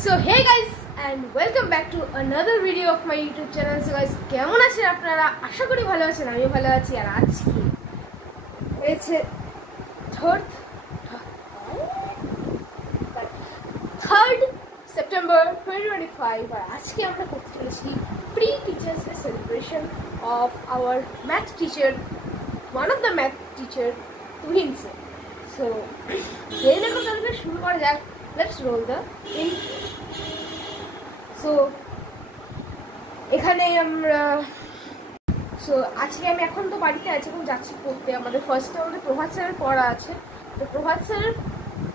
So hey guys and welcome back to another video of my YouTube channel. So guys, কেমন আছেন আপনারা? আশা করি ভালো আছেন, আমিও ভালো আছি। আর আজকে হয়েছে 3rd September 2025 আর আজকে আমরা করতে চলেছি pre teachers day celebration of our math teacher, one of the math teacher twins. So দেরি না করে তাহলে শুরু করা যাক। Let's role the intro. So এখানে আমরা আজকে আমি এখন তো বাড়িতে আছি, এখন যাচ্ছি পড়তে। আমাদের ফার্স্টে আমাদের প্রভাত স্যারের পড়া আছে, তো প্রভাত স্যারের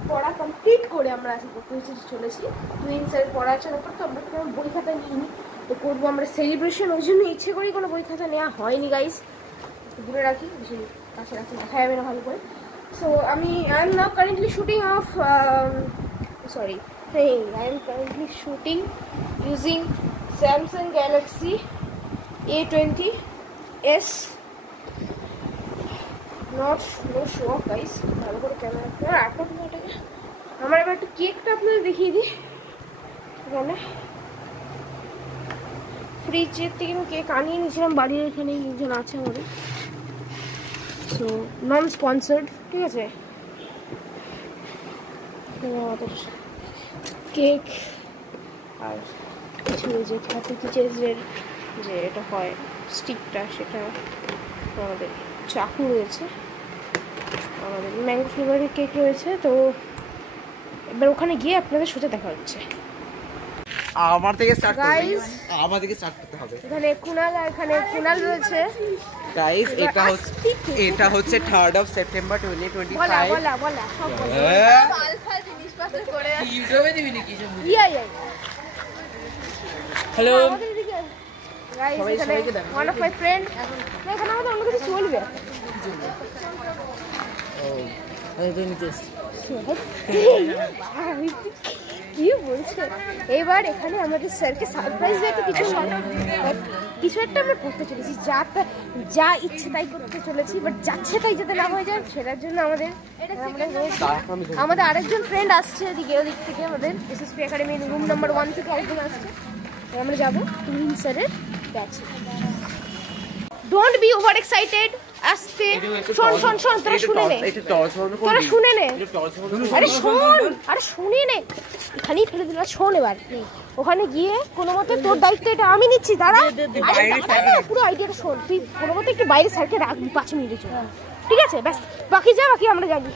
পড়া কমপ্লিট করে আমরা আজকে পড়তে চলেছি। টুইন স্যারের পড়া আছে ওপর, তো আমরা কোনো বই খাতা নিইনি, তো করবো আমরা সেলিব্রেশন। ওই জন্য ইচ্ছে করি কোনো বই খাতা নেওয়া হয়নি গাইস, দূরে রাখি, বেশি কাছে রাখি, দেখা যাবে না ভালো করে। So I am now currently shooting of I am currently shooting using Samsung Galaxy A20s. No show off guys, ভালো করে ক্যামেরা আটকা দিই। আমার এবার একটু কেকটা আপনাদের দেখিয়ে দিই। এখানে ফ্রিজের থেকে আমি কেক আনিয়ে নিয়েছিলাম, বাড়ির এখানে একজন আছে আমাদের, সো নন স্পন্সার্ড, ঠিক আছে। আমাদের কেক আর কিছু যে হ্যাপি টিচার্সের যে এটা হয় স্টিকটা, সেটা আমাদের চাকু রয়েছে, আমাদের ম্যাঙ্গো ফ্লেভারের কেক রয়েছে। তো এবার ওখানে গিয়ে আপনাদের সাথে দেখা হচ্ছে। আমার থেকে স্টার্ট করতে হবে। এখানে কুনাল রয়েছে গাইস। এটা হচ্ছে 3rd of September 2025। বলা সব আলফা জিনিসপত্র করে আছে ইউটিউবে দিবি নাকি সব? হ্যালো গাইস, এখানে one of my friend, এখানে আমাদের অন্য কিছু চলবে। কি বলছে? এবার এখানে আমাদের স্যারকে সারপ্রাইজ দিয়ে কিছু একটা আমরা করতে চলেছি, যা ইচ্ছে তাই করতে চলেছি, বাট যাচ্ছে তাই যাতে না হয়ে যায় সেটার জন্য আমাদের আরেকজন ফ্রেন্ড আসছে ওদিক থেকে, আমাদের এসএসপি একাডেমি রুম নাম্বার 1 থেকে আরেকজন আসছে। আমরা যাবো টুইন স্যারের ব্যাচে। Don't be over excited. আস্তে শোন তোরা শুনে নে। আরে শুনে নে, এখানেই ফেলে দিল। শোন এবার ওখানে গিয়ে কোনো মতে তোর দায়িত্ব এটা আমি নিচ্ছি। দাঁড়া, পুরো আইডিয়াটা শোন। তুই কোনো মতে একটু বাইরে স্যারকে রাখবি 5 মিনিটের জন্য, ঠিক আছে? ব্যাস, বাকি আমরা জানি।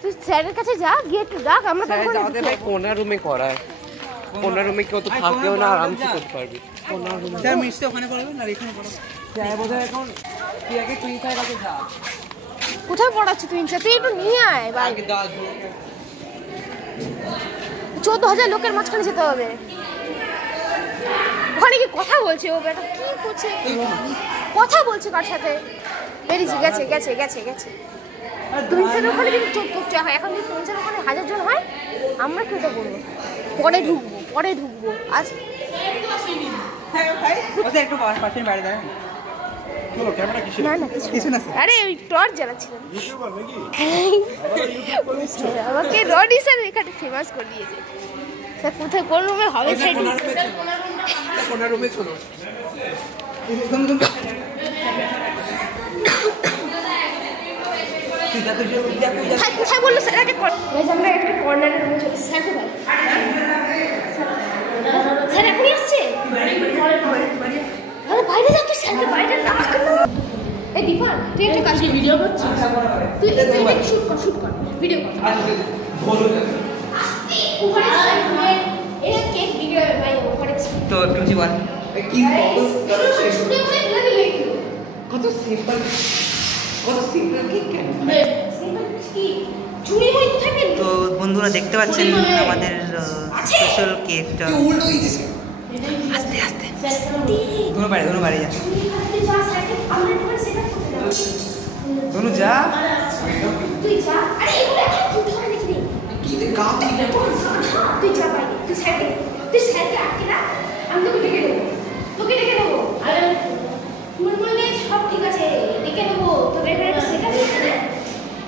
তুই স্যারের কাছে যা, গিয়ে একটু ডাক। আমরা কোনা রুমে করায়, কোনা রুমে কেউ তো থাকেও না, আরামসে করতে পারবি। কোনা রুমে স্যার মিশতে ওখানে পড়াবে না, এখানে পড়াবে। স্যার বোধহয় এখন তুই আগে তুই স্যার কাছে যা। কোথায় পড়াচ্ছিস তুই? তুই একটু নিয়ে আয় বাইরে। 14,000 লোকের মাঝখানে যেতে হবে। ওখানে কি কথা বলছে ও? বেটা কি করছে? কথা বলছে কার সাথে? বেরিয়েছে, গেছে। টুইন্সের ওখানে যদি 14 হয়, এখন যদি টুইন্সের ওখানে 1000 জন হয়, আমরা কি ওটা বলবো? পরে ঢুকবো আজ। আরে ওই টর্চ জ্বালাচ্ছিলাম। আমাকে রডি স্যার এখানে ফেমাস করে দিয়েছে। স্যার কোথায় কোন রুমে হবে? কোথায় বললো স্যার? আমরা একটা কর্নারের রুমে চলে। স্যার কোথায়? স্যার এখনই আসছে। বাইরে যা, তুই স্যারকে বাইরে ডাক না। এই দীপান, তুই একটা কাজ ভিডিও করছিস, তুই এটা শুট কর ভিডিও কর। আস্তে উপরে স্যার এটা কেক ভিডিও ভাই উপরে তো টুজি বল কি কত সিম্পল কেক কেন? সিম্পল কি চুরি হই থাকে? তো বন্ধুরা দেখতে পাচ্ছেন আমাদের স্পেশাল কেকটা। আস্তে দোনো বাড়ি যা, দোনো যা। তুই যা। আরে এগুলো এখন কোথায় দেখি কি রে কাম তুই যা ভাই, তুই স্যারকে আটকে না, আমি তোকে ডেকে দেবো। আরে মুলমুল সব ঠিক আছে, ডেকে দেবো। তোর এখানে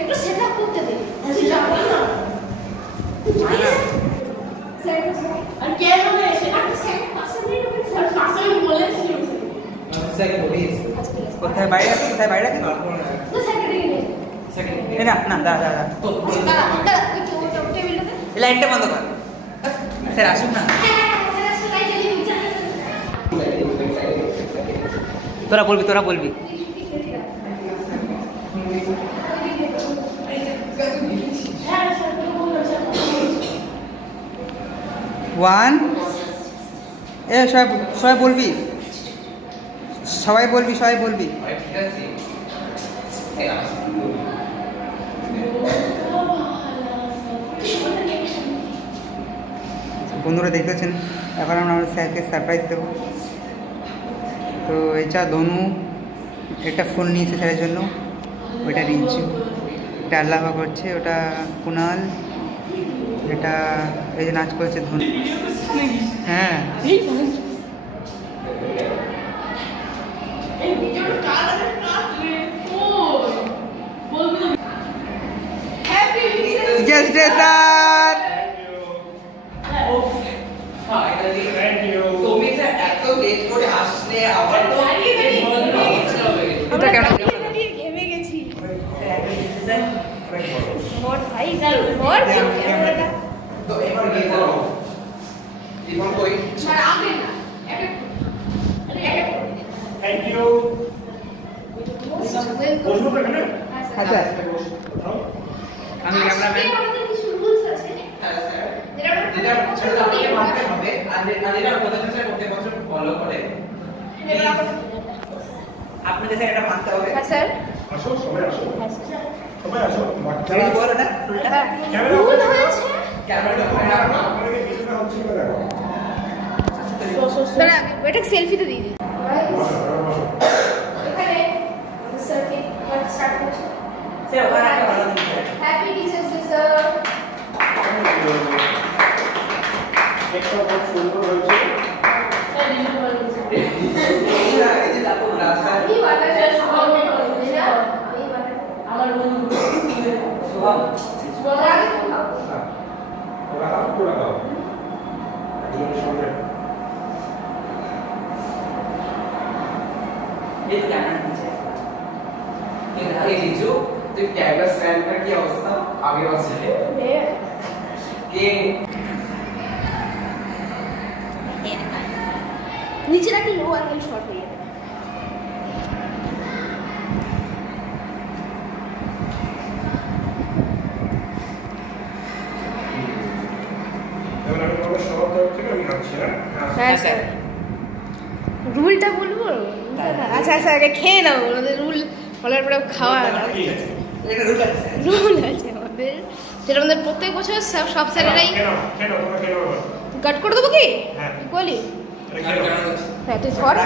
একটু সেটআপ করতে দে। তুই যা বল না, তুই স্যার আর কে বলে এসে আর স্যার 5 মিনিট ওকে স্যার 5 মিনিট বলেছি স্যার বলিস কোথায় বাইরে রাখি না সেকেন্ড না না দাদা তো লাইটটা বন্ধ কর স্যার আসুন না তোরা বলবি ওয়ান সবাই বলবি বন্ধুরা দেখতেছেন এখন আমরা স্যারকে সারপ্রাইজ দেবো। তো এটা দনু একটা ফোন নিয়েছে স্যারের জন্য, ওইটা রিঞ্চু, এটা আল্লাহ করছে, ওটা কুনাল, এটা এই যে নাচ করেছে ধনু। হ্যাঁ Just a sir. Thank you. তুমি স্যার এত লেট করে আসলে আবার তো এটা কেন ঘেমে গেছি মোর ভাই মোর ক্যামেরাটা তো এবার গিয়ে যাও জীবন কই স্যার আগে না থ্যাংক ইউ বসবো এখানে আচ্ছা আমি ক্যামেরাম্যান আমাদের কিছু রুলস আছে হ্যাঁ স্যার যেটা ছোট আপনি মানতে হবে আর যেটা প্রধান স্যার প্রত্যেক বছর ফলো করে আপনাদের স্যার এটা মানতে হবে। হ্যাঁ স্যার আসো সবাই আসো সবাই আসো বাচ্চারা বলো না ক্যামেরা ভুল হয়েছে ক্যামেরাটা আপনাদের পিছনে হচ্ছে করে রাখো স্যার এটা সেলফি তো দিয়ে দিন এখানে স্যারকে স্টার্ট করছি স্যার ওখানে একটা ভালো দিন হ্যাপি টিচার্স ডে স্যার একটা খুব সুন্দর হয়েছে স্যার নিচে বলুন স্যার এই যে লাভ রাস্তা আমি বাটাটা সবাই বলছি না আমি বাটাটা আমার বন্ধু শুভম ওরা পুরো লাগাও একজন সামনে এই ক্যামেরা নিচে এই লিজু তুই ক্যামেরা স্ট্যান্ড का কি অবস্থা আগে বসে কে নিচে রাখলে লো অ্যাঙ্গেল শট হয়ে যাবে। হ্যাঁ স্যার রুলটা বলবো আচ্ছা আচ্ছা আগে খেয়ে নাও আমাদের রুল বলার পরে খাওয়া রুল আছে আমাদের যেটা আমাদের প্রত্যেক বছর সব স্যারেরাই কাট করে দেবো কি ইকুয়ালি হ্যাঁ তুই কর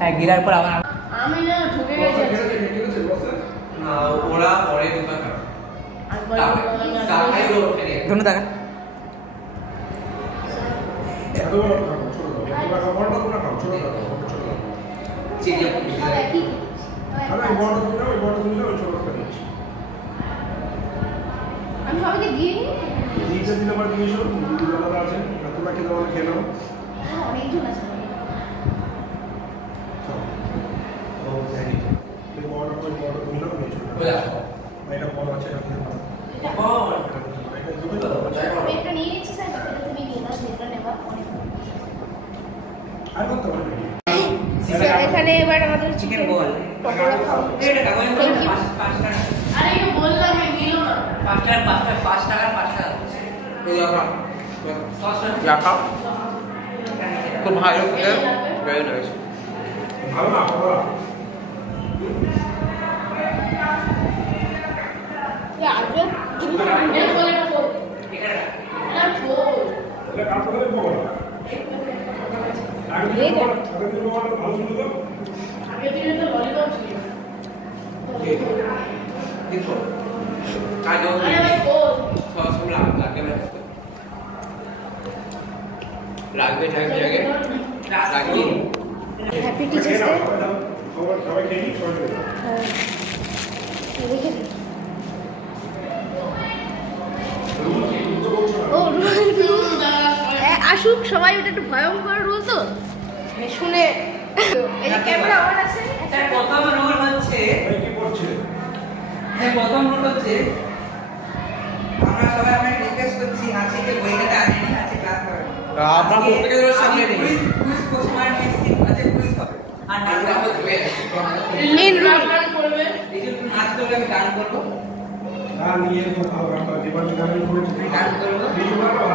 হ্যাঁ গিরার পর আবার আমি না ঢুকে গেছি না ওরা পরে দুটো ধন্য টাকা আমি সবাইকে দিয়ে দিয়েছি দিলে আবার দিয়েছো দুজনরা আছে তোমরা খেতে বলে খেয়ে নাও অনেকজন আছে তো জানি এই বড় তুমি নাও নিয়েছো বলে আসো এটা বড় আছে এটা বড় এটা নিয়ে নিচ্ছি স্যার এটা তুমি নিয়ে নাও সেটা নেবা অনেক আর কত বড় এখানে এবার আমাদের চিকেন বল পকোড়া খাও এটা কাগজে 5 টাকা আরে এটা বললাম আমি দিল না 5 টাকা এই লাগা লাগা খুব ভালো খেলে গায়ে রয়েছে ভালো না বাবা ইয়া আজকে তুমি এটা বলে না তো এখানে না তো এটা কাজ করে বল আগে দিনে তো ললিপপ ছিল দেখো কাজও আরে ভাই ও সব লাগে না রাখবে টাইম জায়গায় রাখি হ্যাপি টিচার্স ডে সবাই খেয়ে নিই সবাই হ্যাঁ রেখে দিই ও আসুক সবাই, ওটা একটু ভয়ঙ্কর রুল তো শুনে। এই যে ক্যামেরা অন আছে। প্রথম রুল হচ্ছে কি করছে প্রথম রুল হচ্ছে আমরা সবাই আমরা রিকোয়েস্ট করছি আজকে বইটা আনেনি, আজকে ক্লাস হবে আমরা প্রত্যেককে ধরে সামনে নিই কুইজ কোশ্চেন মিসিং আছে কুইজ হবে আর নাচ হবে মেন রুল করবে এই যে নাচ করলে আমি গান করব গান নিয়ে তো ভালো আমরা জীবনে গান করেছি গান করব জীবনটা ভালো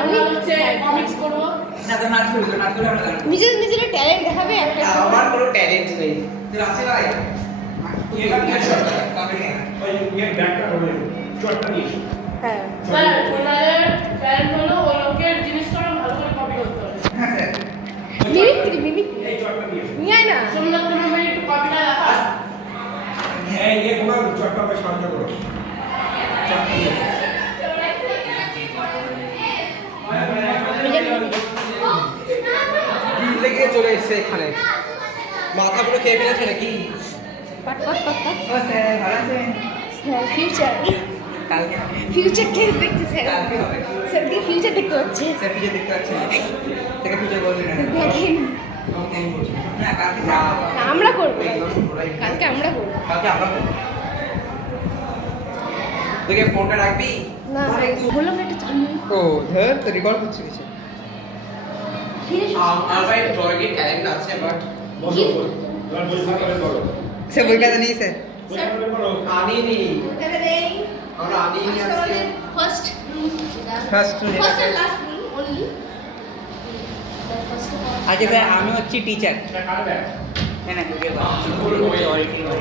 আমি হচ্ছে কমিক্স করব না তো নাচ করব নাচ করলে আমরা গান করব নিজের নিজের ট্যালেন্ট দেখাবে একটা। আমার কোনো ট্যালেন্ট নেই তুই আছে ভাই এটা কি আছে ওই ইয়ে ব্যাগটা হবে চটটা নিয়ে হ্যাঁ স্যার ওনাদের প্ল্যান হলো ওই লোকের জিনিসটা ভালো করে কপি করতে হবে। হ্যাঁ স্যার মিমিক্রি এই চটটা নিয়ে নিয়ে আয় না। সোমনাথ তুমি আমাকে একটু কপিটা দেখা। এই নিয়ে তোমার চটটা আমাকে সাহায্য করো চটটা নিয়ে লেগে চলে এসেছে এখানে মাথাগুলো খেয়ে ফেলেছে নাকি পাট পাট পাট পাট। ও স্যার ভালো আছেন হ্যাঁ ফিউচার কালকে ফিউচার কে দেখতে স্যার কালকে হবে স্যার কি ফিউচার দেখতে পাচ্ছে স্যার ফিউচার দেখতে পাচ্ছেন থেকে ফিউচার বলবেন না দেখেন না কালকে যাবো না, আমরা করব কালকে আমরা করব কালকে আমরা তোকে ফোনটা রাখবি না বললাম না একটু চালু ও ধর তো রেকর্ড হচ্ছে কিছু আমার ভাই ড্রয়িং এর ট্যালেন্ট আছে বাট বলো তোমার বই খাতা বলো সে বই কাছে নেই স্যার বই খাতা বলো আনিনি ওখানে নেই আমরা আনিনি আজকে first first first and last only আজকে ভাই আমি হচ্ছি টিচার এটা কার ব্যাগ হ্যাঁ না তোকে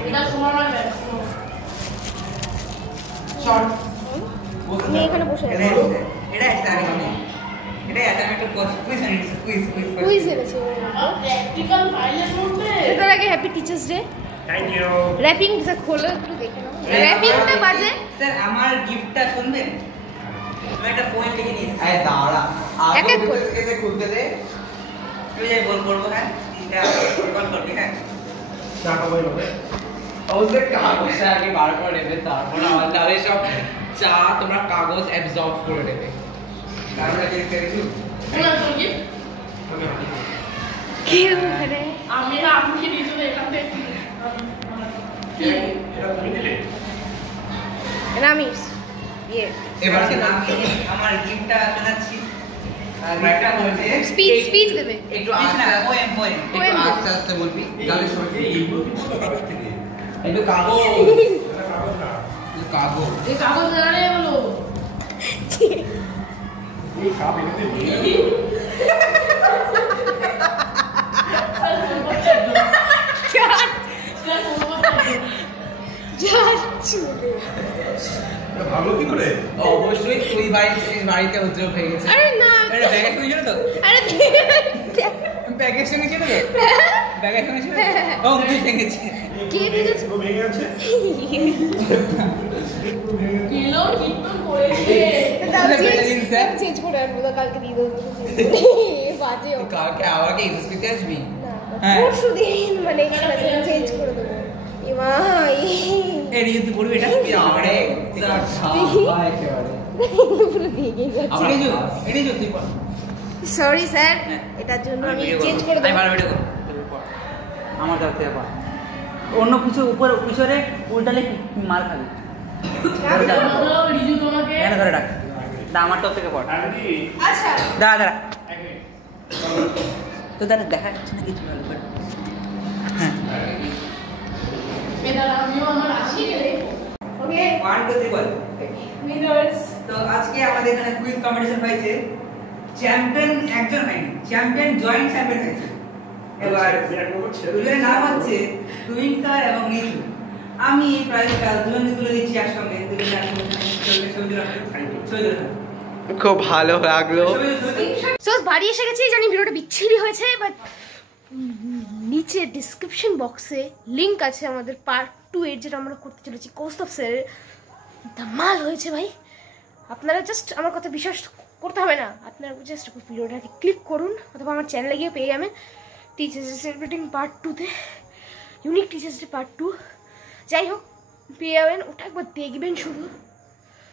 এটা তোমার ব্যাগ। শর্ট আমি এখানে বসে আছি এটা একটা আমি এটা একটা একটা কুইজ কুইজ কুইজ এনেছে প্র্যাকটিক্যাল ফাইলের মধ্যে তার আগে happy teachers day thank you wrapping যা খোলো একটু দেখে নাও র‍্যাপিংটা বাজে স্যার আমার গিফটটা শুনবেন আমি একটা পোয়েম লিখে নিয়েছি আরে দাঁড়া এক এক করে। আগে খুলতে দে তুই যাই বল করবো হ্যাঁ এটা কল করবি হ্যাঁ টাকা বই হবে অবশ্যই কাগজটা আগে বার করে নেবে তারপর আমাদের সব চা তোমরা কাগজ অ্যাবজর্ব করে নেবে কাগজটা চেক করে দিও শোনা তোর কি কি ওখানে আমি আপনি দিয়েছেন এখান থেকে এটা তুমি দিলে রামিস ইয়ে এবার আমি আমার গিফটটা শোনাচ্ছি আর একটা বলছে স্পিচ দেবে একটু আস্তে আস্তে পোয়েম একটু আস্তে আস্তে বলবি গালে শুনবি এইগুলো কি কোথা থেকে একটু কাগজ এটা কাগজ না কাগজ এই কাগজ লাগালে বলো এই কাপ এনে দিয়ে এটা ভালো কি করে অবশ্যই তুই বাড়িতে উদ্যোগ হয়ে গেছে আরে না আরে ব্যাগের সঙ্গে ছিল তো আরে ব্যাগের সঙ্গে ছিল তো ব্যাগের সঙ্গে ছিল ও তুই ভেঙেছে কে ভেঙেছে? পুরো ভেঙে আছে পুরো ভেঙে আছে কিলো কীর্তন করেছে চেঞ্জ করে আনবো তো কালকে দিয়ে দেবো বাজে ও। কালকে আমাকে এসএসপিতে আসবি না, হ্যাঁ। পরশু দিন মানে চেঞ্জ করে দেবো এমাই এই রিজু তুই পড়বি এটা কি আরে পুরো ভেঙে গেছে আমার রিজু এই রিজু তুই পড় সরি স্যার হ্যাঁ। এটার জন্য আমি ভিডিও চেঞ্জ করবো। করে আমি দেবো ভালো ভিডিও করবো তুই পড় আমার তরফ থেকে পড় অন্য কিছু উপর পিছনে উল্টালে মার খাবি রিজু তোমাকে কেন ধরে ডাক দা আমার তরফ থেকে পড় আন্টি আচ্ছা দাঁড়া দাঁড়া এক মিনিট তো দাঁড়া দেখা যাচ্ছে না কিছু ভালো করে হ্যাঁ মেয়েরা আমিও আমার আসি ওকে 1 2 3 বল উইনার্স তো আজকে আমাদের এখানে কুইজ কম্পিটিশন হয়েছে চ্যাম্পিয়ন একজন হয়নি চ্যাম্পিয়ন জয়েন্ট চ্যাম্পিয়ন হয়েছে এবার দুজনের নাম হচ্ছে টুইন স্যার এবং রিজু আমি এই প্রাইজটা দুজনকে তুলে দিচ্ছি একসঙ্গে খুব ভালো লাগলো সো বাড়ি এসে গেছি জানি ভিডিওটা বিচ্ছিরি হয়েছে বাট নিচে ডিসক্রিপশন বক্সে লিংক আছে আমাদের পার্ট 2 এর যেটা আমরা করতে চলেছি কৌস্তব স্যারের ধামাল হয়েছে ভাই আপনারা জাস্ট আমার কথা বিশ্বাস করতে হবে না, আপনার জাস্ট ভিডিওটাকে ক্লিক করুন অথবা আমার চ্যানেলে গিয়ে পেয়ে যাবেন টিচার্স সেলিব্রেটিং পার্ট 2-তে, ইউনিক টিচার্স ডে পার্ট 2, যাই হোক পেয়ে যাবেন। ওটা একবার দেখবেন শুধু,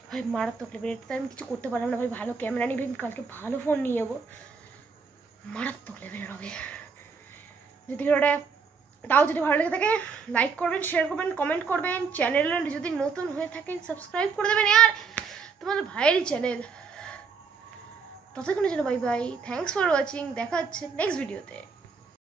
ভাই মারাত্মক লেভেল। এটা আমি কিছু করতে পারলাম না ভাই, ভালো ক্যামেরা নিয়ে কালকে ভালো ফোন নিয়ে যাবো, মারাত্মক লেভেলের হবে। যদি ভিডিওটা তাও যদি ভালো লেগে থাকে লাইক করবেন, শেয়ার করবেন, কমেন্ট করবেন, চ্যানেলে যদি নতুন হয়ে থাকেন সাবস্ক্রাইব করে দেবেন। আর তোমাদের ভাইয়েরই চ্যানেল, ততক্ষণের জন্য bye bye, thanks for watching, দেখা হচ্ছে নেক্সট ভিডিওতে।